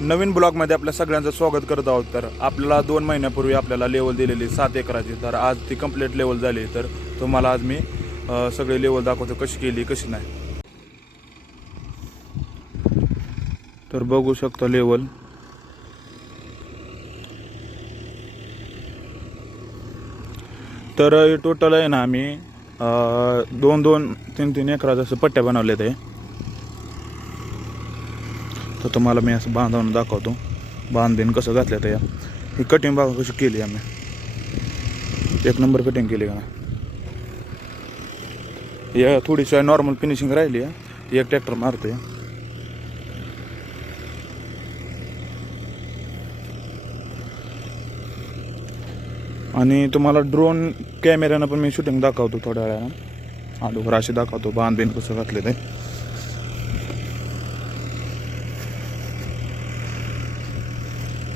नवीन ब्लॉगमध्ये आपल्या सगळ्यांचं स्वागत करत आहोत. तर आपल्याला दोन महिन्यापूर्वी आपल्याला लेवल दिलेली सात एकराची. तर आज ती कंप्लीट लेवल झाली. तर तुम्हाला आज मी सगळे सगळी लेवल दाखवतो कशी केली कशी नाही. तर बघू शकता लेवल तर टोटल आहे ना आम्ही दोन दोन तीन तीन एकराचं असं पट्ट्या बनवलेत आहे तर तुम्हाला मी असं बांधवून दाखवतो. बांधबीन कसं घातलं तर या. ही कटिंग बघा कशी केली आम्ही. एक नंबर कटिंग केली का या थोडीशी नॉर्मल फिनिशिंग राहिली आहे एक ट्रॅक्टर मारतोय आणि तुम्हाला ड्रोन कॅमेऱ्यानं पण मी शूटिंग दाखवतो थोड्या वेळानं. अगोदर असे दाखवतो. बांधबीन कसं घातले ते.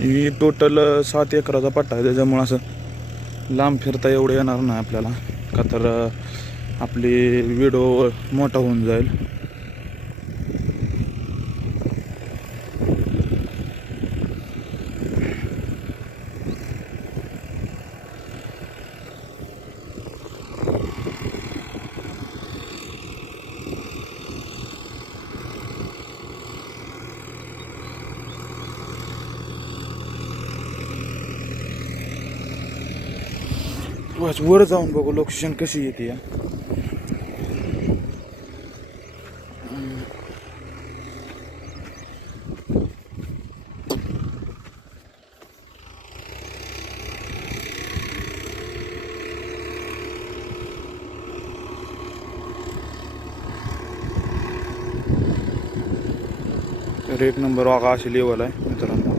ही टोटल सात एकराचा पट्टा आहे. त्याच्यामुळं असं लांब फिरता एवढं येणार नाही आपल्याला. का तर आपली व्हिडिओ मोठा होऊन जाईल. बस वर जाऊन बघू लोकेशन कशी येते या रेट एक नंबर वागा अशी लेवल आहे मित्रांनो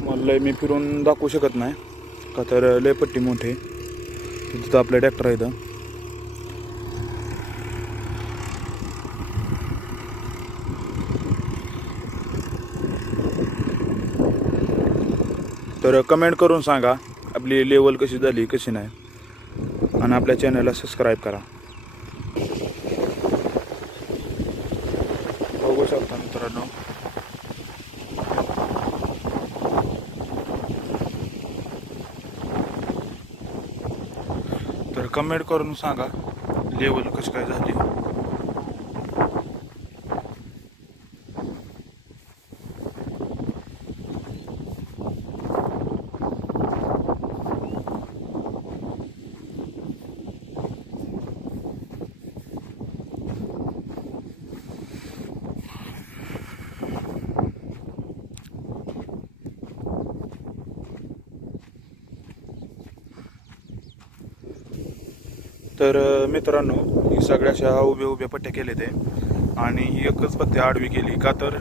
मला लय मी फिरून दाखवू शकत नाही. का तर लय पट्टी मोठी तिथं आपलं ट्रॅक्टर आहे इथं. तर कमेंट करून सांगा आपली लेवल कशी झाली कशी नाही. आणि आपल्या चॅनलला सबस्क्राईब करा. बघू शकता मित्रांनो. तर कमेंट करून सांगा. लेवल कशी काय झाली? तर मित्रांनो ही सगळ्याशा उभे उभे पट्ट्या केले ते. आणि ही एकच पत्ते आडवी केली. का तर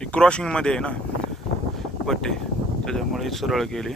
ही क्रॉसिंगमध्ये आहे ना पट्टे. त्याच्यामुळे ही सरळ केली.